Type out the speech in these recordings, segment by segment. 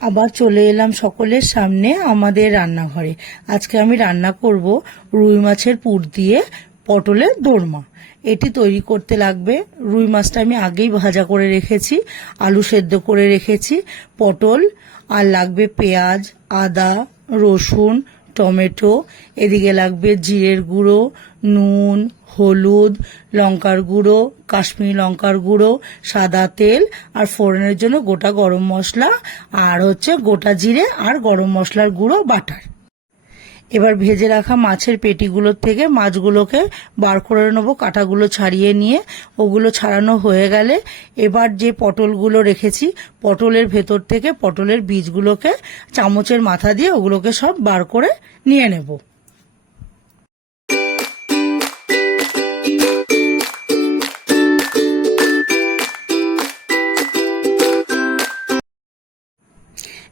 আবার চলে এলাম সকলের সামনে আমাদের রান্নাঘরে। আজকে আমি রান্না করব রুই মাছের পুর দিয়ে পটলের দোরমা। এটি তৈরি করতে লাগবে। রুই মাছটা আমি আগেই ভাজা করে রেখেছি, আলু সেদ্ধ করে রেখেছি, পটল, আর লাগবে পেঁয়াজ, আদা, রসুন টমেটো, এদিকে লাগবে জিরের গুঁড়ো, নুন, হলুদ, লঙ্কার গুঁড়ো, কাশ্মীরি লঙ্কার গুঁড়ো, সাদা তেল আর ফোড়নের জন্য গোটা গরম মশলা আর হচ্ছে গোটা জিরে আর গরম মশলার গুঁড়ো, বাটার। এবার ভেজে রাখা মাছের পেটিগুলোর থেকে মাছগুলোকে বার করে নেব, কাঁটাগুলো ছাড়িয়ে নিয়ে। ওগুলো ছাড়ানো হয়ে গেলে এবার যে পটলগুলো রেখেছি, পটলের ভেতর থেকে পটলের বীজগুলোকে চামচের মাথা দিয়ে ওগুলোকে সব বার করে নিয়ে নেব।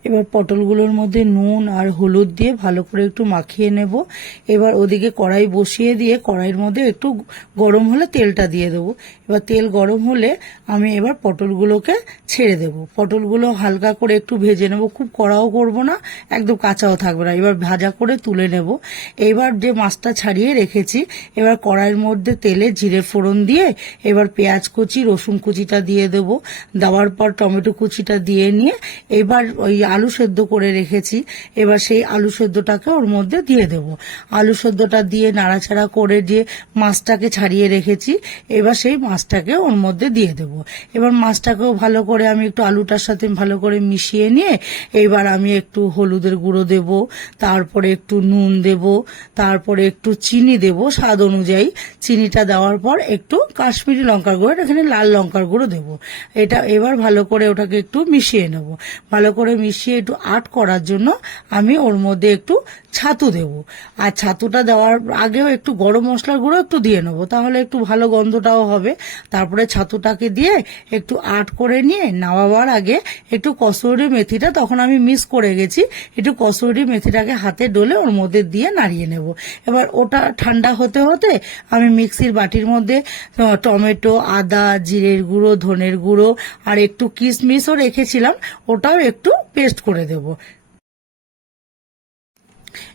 এবার পটলগুলোর মধ্যে নুন আর হলুদ দিয়ে ভালো করে একটু মাখিয়ে নেব। এবার ওদিকে কড়াই বসিয়ে দিয়ে কড়াইয়ের মধ্যে একটু গরম হলে তেলটা দিয়ে দেবো। এবার তেল গরম হলে আমি এবার পটলগুলোকে ছেড়ে দেব। পটলগুলো হালকা করে একটু ভেজে নেব। খুব কড়াও করব না, একদম কাঁচাও থাকবে না। এবার ভাজা করে তুলে নেব। এবার যে মাছটা ছাড়িয়ে রেখেছি, এবার কড়াইয়ের মধ্যে তেলে জিরে ফোড়ন দিয়ে এবার পেঁয়াজ কুচি, রসুন কুচিটা দিয়ে দেবো। দেওয়ার পর টমেটো কুচিটা দিয়ে নিয়ে এবার ওই আলু সেদ্ধ করে রেখেছি। এবার সেই আলু সেদ্ধটাকে ওর মধ্যে দিয়ে দেব। আলু সেদ্ধটা দিয়ে নাড়াচাড়া করে যে মাছটাকে ছাড়িয়ে রেখেছি, এবার সেই মাছটাকে ওর মধ্যে দিয়ে দেব। এবার মাছটাকেও ভালো করে আমি একটু আলুটার সাথে ভালো করে মিশিয়ে নিয়ে এবার আমি একটু হলুদের গুঁড়ো দেব, তারপরে একটু নুন দেব, তারপরে একটু চিনি দেব স্বাদ অনুযায়ী। চিনিটা দেওয়ার পর একটু কাশ্মীরি লঙ্কার গুঁড়ো এখানে লাল লঙ্কার গুঁড়ো দেব। এটা এবার ভালো করে ওটাকে একটু মিশিয়ে নেব। ভালো করে মিশিয়ে একটু আট করার জন্য আমি ওর মধ্যে একটু ছাতু দেব। আর ছাতুটা দেওয়ার আগেও একটু গরম মশলার গুঁড়ো একটু দিয়ে নেব, তাহলে একটু ভালো গন্ধটাও হবে। তারপরে ছাতুটাকে দিয়ে একটু আট করে নিয়ে নামাবার আগে একটু কসুরি মেথিটা, তখন আমি মিস করে গেছি, একটু কসুরি মেথিটাকে হাতে ডলে ওর মধ্যে দিয়ে নাড়িয়ে নেব। এবার ওটা ঠান্ডা হতে হতে আমি মিক্সির বাটির মধ্যে টমেটো, আদা, জিরের গুঁড়ো, ধনের গুঁড়ো আর একটু কিশমিশও রেখেছিলাম, ওটাও একটু পেস্ট করে দেবো।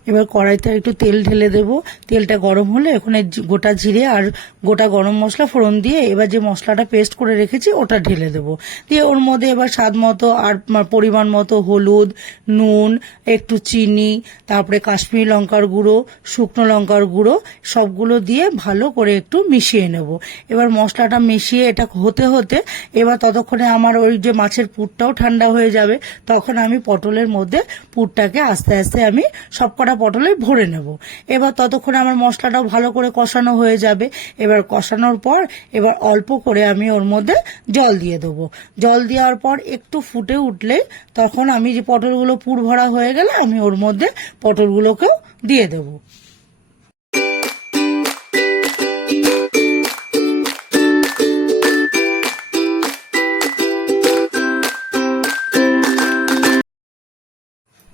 এবার কড়াইতে একটু তেল ঢেলে দেব। তেলটা গরম হলে ওখানে গোটা জিরে আর গোটা গরম মশলা ফোড়ন দিয়ে এবার যে মশলাটা পেস্ট করে রেখেছি, ওটা ঢেলে দেব। দিয়ে ওর মধ্যে এবার স্বাদ মতো আর পরিমাণ মতো হলুদ, নুন, একটু চিনি, তারপরে কাশ্মীরি লঙ্কার গুঁড়ো, শুকনো লঙ্কার গুঁড়ো, সবগুলো দিয়ে ভালো করে একটু মিশিয়ে নেব। এবার মশলাটা মিশিয়ে এটা হতে হতে এবার ততক্ষণে আমার ওই যে মাছের পুরটাও ঠান্ডা হয়ে যাবে, তখন আমি পটলের মধ্যে পুরটাকে আস্তে আস্তে আমি সবকটা পটলে ভরে নেব। এবার ততক্ষণে আমার মশলাটাও ভালো করে কষানো হয়ে যাবে। এবার কষানোর পর এবার অল্প করে আমি ওর মধ্যে জল দিয়ে দেবো। জল দেওয়ার পর একটু ফুটে উঠলে তখন আমি যে পটলগুলো পুর ভরা হয়ে গেলে আমি ওর মধ্যে পটলগুলোকেও দিয়ে দেবো।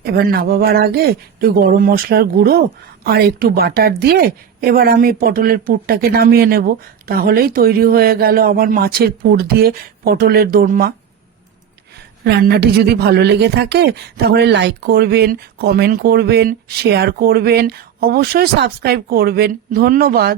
এবার নামাবার আগে একটু গরম মশলার গুঁড়ো আর একটু বাটার দিয়ে এবার আমি পটলের পুরটাকে নামিয়ে নেব। তাহলেই তৈরি হয়ে গেল আমার মাছের পুর দিয়ে পটলের দোরমা। রান্নাটি যদি ভালো লেগে থাকে, তাহলে লাইক করবেন কমেন্ট করবেন শেয়ার করবেন, অবশ্যই সাবস্ক্রাইব করবেন। ধন্যবাদ।